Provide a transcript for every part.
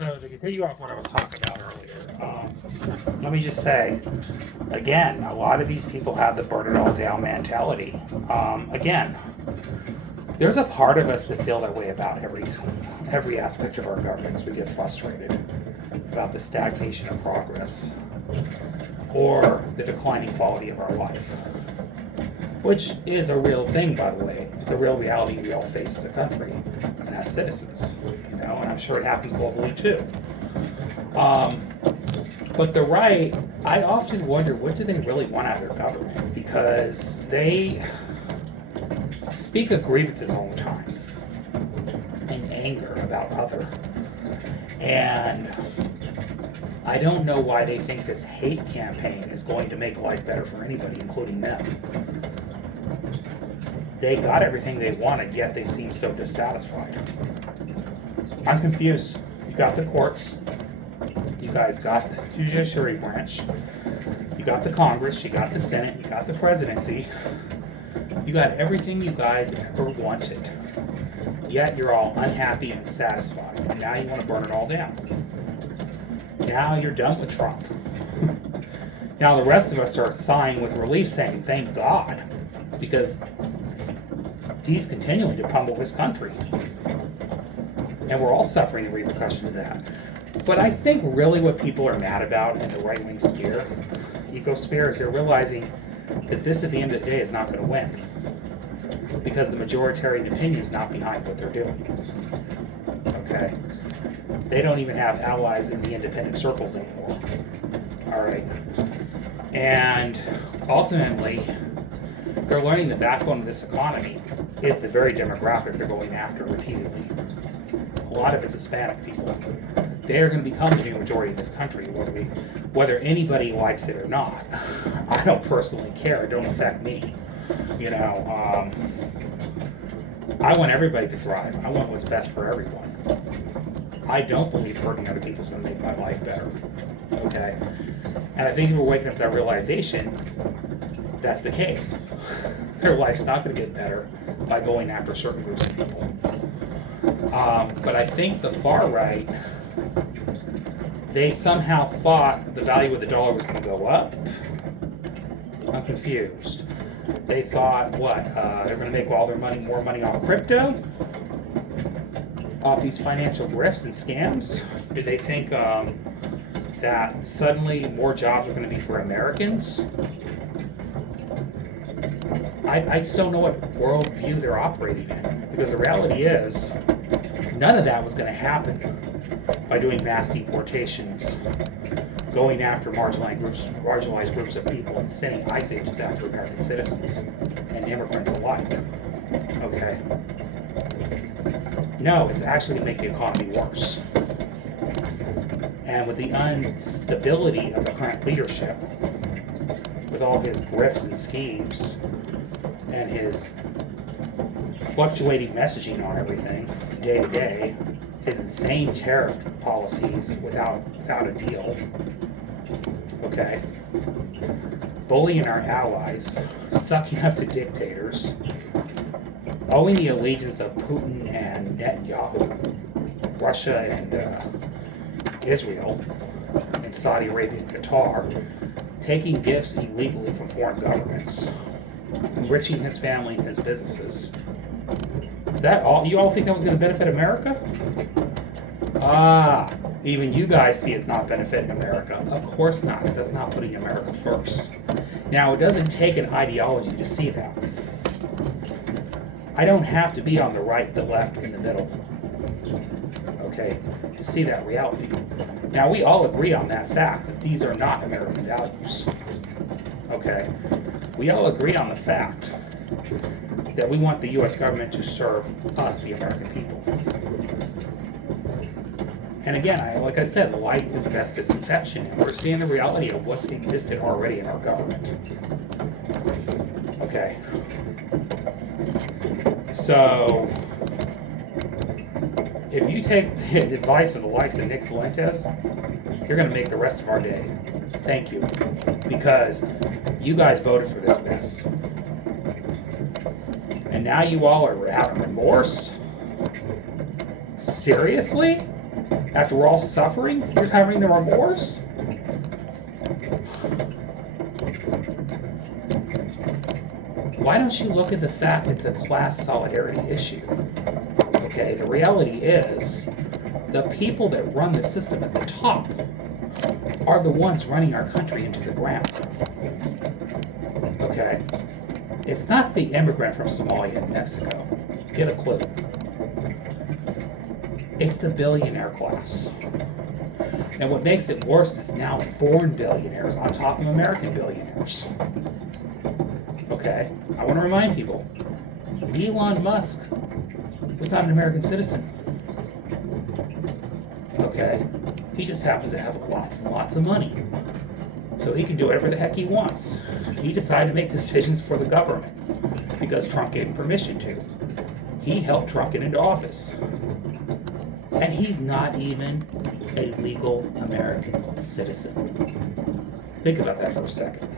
To continue off what I was talking about earlier, let me just say, again, a lot of these people have the burn it all down mentality. Again, there's a part of us that feel that way about every aspect of our government as we get frustrated about the stagnation of progress or the declining quality of our life, which is a real thing, by the way. It's a real reality we all face as a country and as citizens, and I'm sure it happens globally too. But the right, I often wonder, what do they really want out of their government? Because they speak of grievances all the time and anger about other. And I don't know why they think this hate campaign is going to make life better for anybody, including them. They got everything they wanted, yet they seem so dissatisfied. I'm confused. You got the courts. You guys got the judiciary branch. You got the Congress. You got the Senate. You got the presidency. You got everything you guys ever wanted. Yet you're all unhappy and dissatisfied. And now you want to burn it all down. Now you're done with Trump. Now the rest of us are sighing with relief saying, thank God, because he's continuing to pummel this country. And we're all suffering the repercussions of that. But I think really what people are mad about in the right-wing sphere, ecosphere, is they're realizing that this at the end of the day is not going to win. Because the majoritarian opinion is not behind what they're doing. Okay? They don't even have allies in the independent circles anymore. Alright? And ultimately, they're learning the backbone of this economy is the very demographic they're going after repeatedly. A lot of it's Hispanic people. They are going to become the new majority in this country, whether anybody likes it or not. I don't personally care. It don't affect me. I want everybody to thrive. I want what's best for everyone. I don't believe hurting other people is going to make my life better. Okay? And I think if we're waking up to that realization, that's the case. Their life's not going to get better by going after certain groups of people. But I think the far right, they somehow thought the value of the dollar was going to go up. I'm confused. They thought, they're going to make all their money, more money off crypto? Off these financial grifts and scams? Did they think that suddenly more jobs are going to be for Americans? I just don't know what worldview they're operating in. Because the reality is, none of that was going to happen by doing mass deportations, going after marginalized groups of people, and sending ICE agents after American citizens and immigrants alike. Okay? No, it's actually going to make the economy worse. And with the instability of the current leadership, with all his grifts and schemes, and his fluctuating messaging on everything, day to day, his insane tariff policies without a deal, okay, bullying our allies, sucking up to dictators, owing the allegiance of Putin and Netanyahu, Russia and Israel, and Saudi Arabia and Qatar, taking gifts illegally from foreign governments, enriching his family and his businesses. Is that all? You all think that was going to benefit America? Even you guys see it not benefiting America. Of course not, because that's not putting America first. Now, it doesn't take an ideology to see that. I don't have to be on the right, the left, in the middle, okay, to see that reality. Now, we all agree on that fact that these are not American values, okay? We all agree on the fact that we want the U.S. government to serve us, the American people. And again, like I said, light is the best disinfection, and we're seeing the reality of what's existed already in our government. Okay. So, if you take the advice of the likes of Nick Fuentes, you're going to make the rest of our day. Thank you. Because you guys voted for this mess. And now you all are having remorse? Seriously? After we're all suffering, you're having the remorse? Why don't you look at the fact it's a class solidarity issue? Okay, the reality is the people that run the system at the top are the ones running our country into the ground. Okay? It's not the immigrant from Somalia and Mexico. Get a clue. It's the billionaire class. And what makes it worse is it's now foreign billionaires on top of American billionaires. Okay? I want to remind people, Elon Musk was not an American citizen. Okay? He just happens to have lots and lots of money. So he can do whatever the heck he wants. He decided to make decisions for the government because Trump gave him permission to. He helped Trump get into office. And he's not even a legal American citizen. Think about that for a second.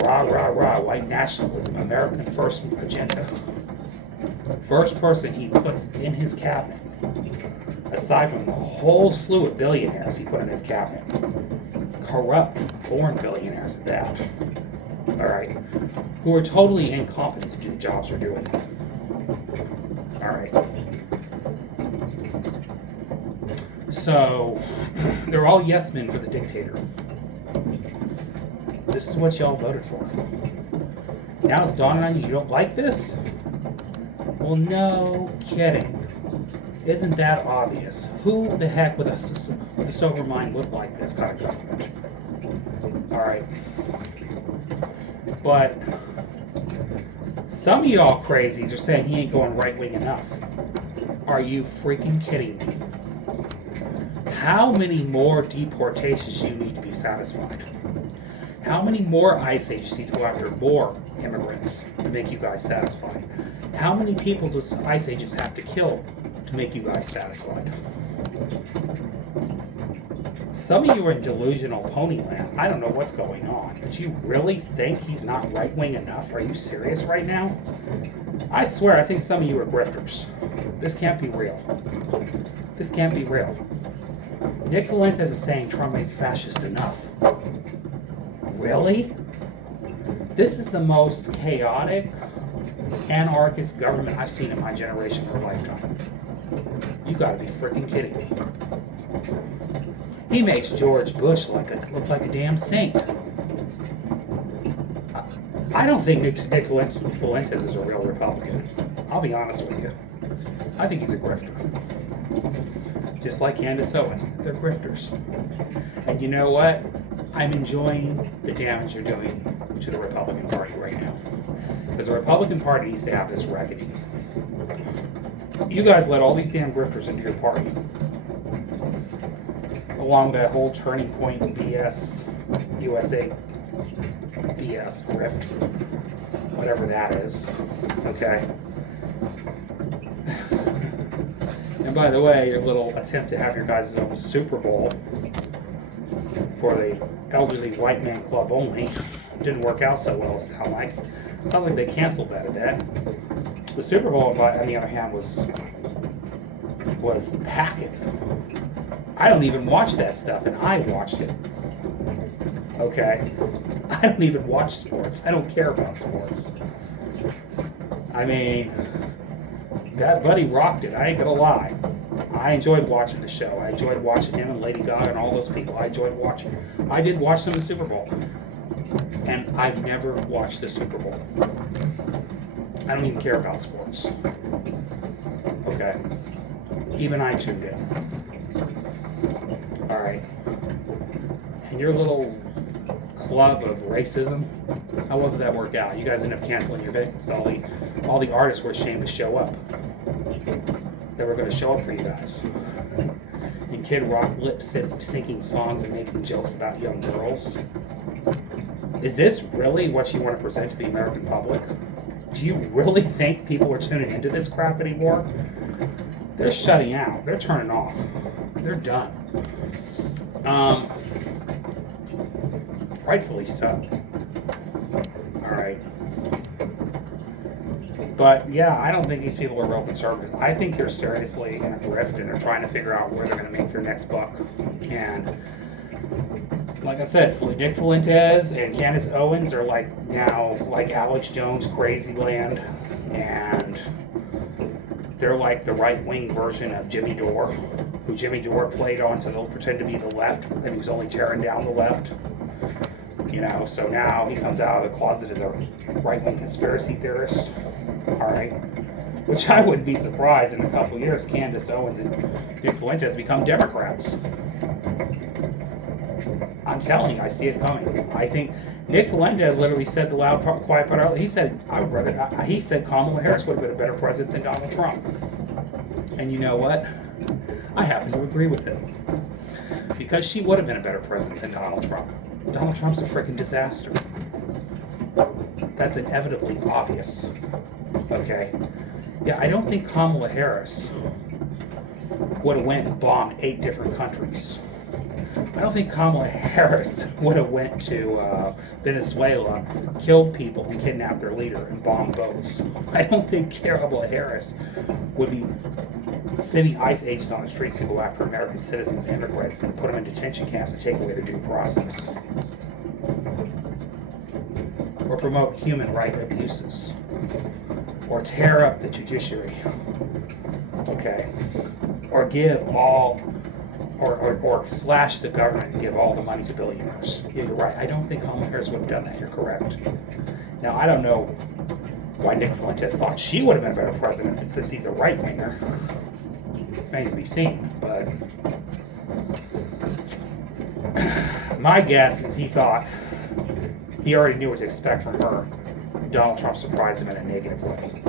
Rah, rah, rah, white nationalism, American first agenda. First person he puts in his cabinet, aside from the whole slew of billionaires he put in his cabinet, corrupt foreign billionaires at that, all right, who are totally incompetent to do the jobs they're doing. All right. So, they're all yes men for the dictator. This is what y'all voted for. Now it's dawning on you, you don't like this? Well, no kidding. Isn't that obvious? Who the heck with a sober mind would like this kind of government? Alright. But some of y'all crazies are saying he ain't going right wing enough. Are you freaking kidding me? How many more deportations do you need to be satisfied? How many more ICE agents need to go after more immigrants to make you guys satisfied? How many people does ICE agents have to kill to make you guys satisfied? Some of you are in delusional pony land. I don't know what's going on, but you really think he's not right-wing enough? Are you serious right now? I swear, I think some of you are grifters. This can't be real. This can't be real. Nick Valentes is saying Trump ain't fascist enough. Really? This is the most chaotic, anarchist government I've seen in my generation or lifetime. You gotta be freaking kidding me. He makes George Bush look like a damn saint. I don't think Nick Valentes is a real Republican. I'll be honest with you. I think he's a grifter. Just like Candace Owen. They're grifters. And you know what? I'm enjoying the damage you're doing to the Republican Party right now. Because the Republican Party needs to have this reckoning. You guys let all these damn grifters into your party. Along that whole Turning Point BS, USA BS grift. Whatever that is. Okay? And by the way, your little attempt to have your guys' own Super Bowl for the elderly white man club only didn't work out so well, it sounds like. It sounds like they canceled that event. The Super Bowl, on the other hand, was packing. I don't even watch that stuff, and I watched it. Okay? I don't even watch sports. I don't care about sports. I mean, that buddy rocked it. I ain't gonna lie. I enjoyed watching the show. I enjoyed watching him and Lady Gaga and all those people. I enjoyed watching. I did watch some of the Super Bowl. And I've never watched the Super Bowl. I don't even care about sports. Okay. Even I tuned in. Alright. And your little club of racism, how well did that work out? You guys ended up canceling your events. All the artists were ashamed to show up. They were going to show up for you guys. And Kid Rock lip-syncing songs and making jokes about young girls. Is this really what you want to present to the American public? Do you really think people are tuning into this crap anymore? They're shutting out. They're turning off. They're done. Rightfully so. Alright. But yeah, I don't think these people are real conservatives. I think they're seriously in a grift and they're trying to figure out where they're going to make their next buck. And like I said, Dick Fuentes and Candace Owens are like now like Alex Jones crazy land, and they're like the right-wing version of Jimmy Dore, who Jimmy Dore played on so they'll pretend to be the left, and he was only tearing down the left. You know, so now he comes out of the closet as a right-wing conspiracy theorist. All right. Which I wouldn't be surprised in a couple years Candace Owens and Nick Fuentes become Democrats. I'm telling you, I see it coming. I think Nick Fuentes literally said the loud, quiet part out. He said, he said Kamala Harris would have been a better president than Donald Trump. And you know what? I happen to agree with him. Because she would have been a better president than Donald Trump. Donald Trump's a freaking disaster. That's inevitably obvious. Okay? Yeah, I don't think Kamala Harris would have went and bombed 8 different countries. I don't think Kamala Harris would have went to Venezuela, killed people, and kidnapped their leader and bombed boats. I don't think Kamala Harris would be sending ICE agents on the streets to go after American citizens, immigrants, and put them in detention camps to take away their due process. Or promote human rights abuses. Or tear up the judiciary. Okay. Or give all, or slash the government and give all the money to billionaires. Yeah, you're right. I don't think Kamala Harris would have done that. You're correct. Now, I don't know why Nick Fuentes thought she would have been a better president since he's a right-winger. Remains to be seen, but my guess is he thought he already knew what to expect from her. Donald Trump surprised him in a negative way.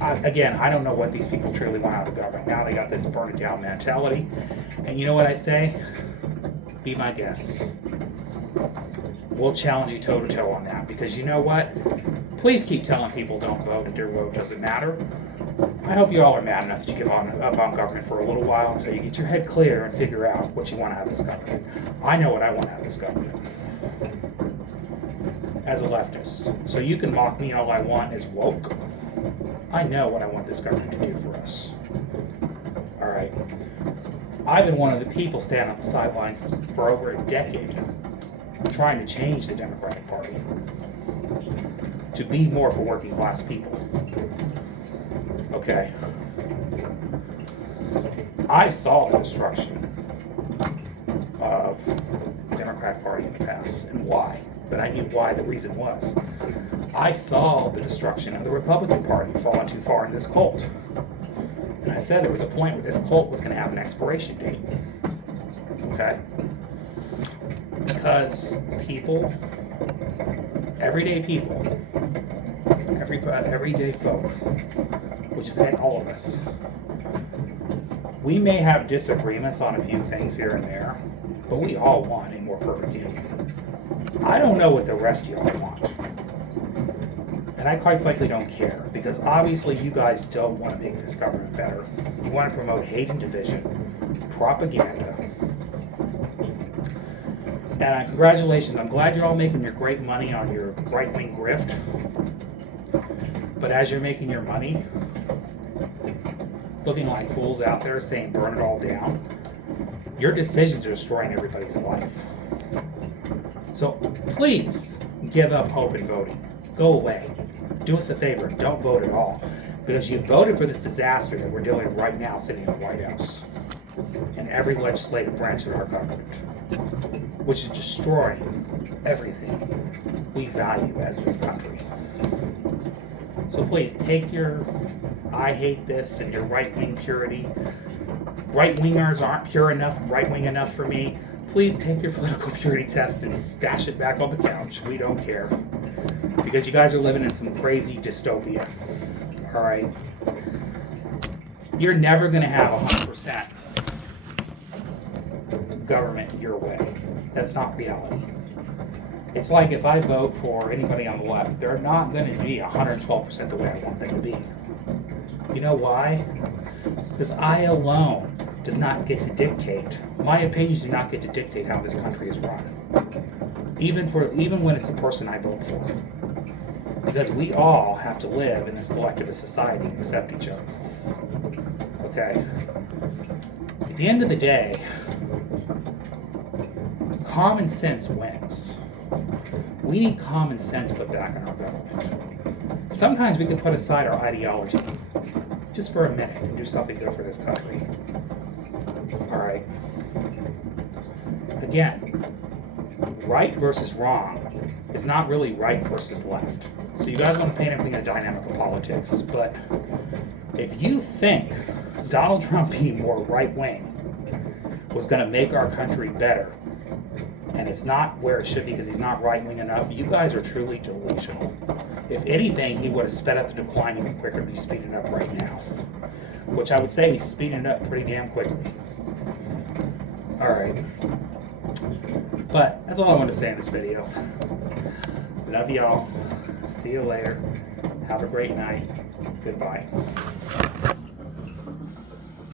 I don't know what these people truly want out of government. Now they got this burn it down mentality. And you know what I say? Be my guest. We'll challenge you toe-to-toe on that. Because you know what? Please keep telling people don't vote if their vote doesn't matter. I hope you all are mad enough that you give up on government for a little while until you get your head clear and figure out what you want out of this government. I know what I want out of this government as a leftist. So you can mock me all I want as woke. I know what I want this government to do for us. All right. I've been one of the people standing on the sidelines for over a decade trying to change the Democratic Party to be more for working class people. Okay. I saw the destruction of the Democratic Party in the past and why, but I knew why the reason was. I saw the destruction of the Republican Party falling too far in this cult. And I said there was a point where this cult was going to have an expiration date. Okay? Because people, everyday people, everyday folk, which is all of us, we may have disagreements on a few things here and there, but we all want a more perfect union. I don't know what the rest of y'all want. And I quite frankly don't care, because obviously you guys don't want to make this government better. You want to promote hate and division, propaganda. And congratulations, I'm glad you're all making your great money on your right-wing grift. But as you're making your money, looking like fools out there saying burn it all down, your decisions are destroying everybody's life. So please give up hope in voting. Go away. Do us a favor, don't vote at all. Because you voted for this disaster that we're dealing with right now sitting in the White House and every legislative branch of our government, which is destroying everything we value as this country. So please take your I hate this and your right-wing purity. Right-wingers aren't pure enough, right-wing enough for me. Please take your political purity test and stash it back on the couch. We don't care. Because you guys are living in some crazy dystopia. Alright? You're never going to have 100% government your way. That's not reality. It's like if I vote for anybody on the left, they're not going to be 112% the way I want them to be. You know why? Because I alone does not get to dictate. My opinions do not get to dictate how this country is run. Even when it's the person I vote for. Because we all have to live in this collective society and accept each other. Okay? At the end of the day, common sense wins. We need common sense put back in our government. Sometimes we can put aside our ideology just for a minute and do something good for this country. Alright? Again, right versus wrong is not really right versus left. So you guys want to paint everything in a dynamic of politics, but if you think Donald Trump being more right-wing was going to make our country better, and it's not where it should be because he's not right-wing enough, you guys are truly delusional. If anything, he would have sped up the decline even quicker than he's speeding up right now. Which I would say he's speeding it up pretty damn quickly. Alright. But that's all I want to say in this video. Love y'all. See you later. Have a great night. Goodbye.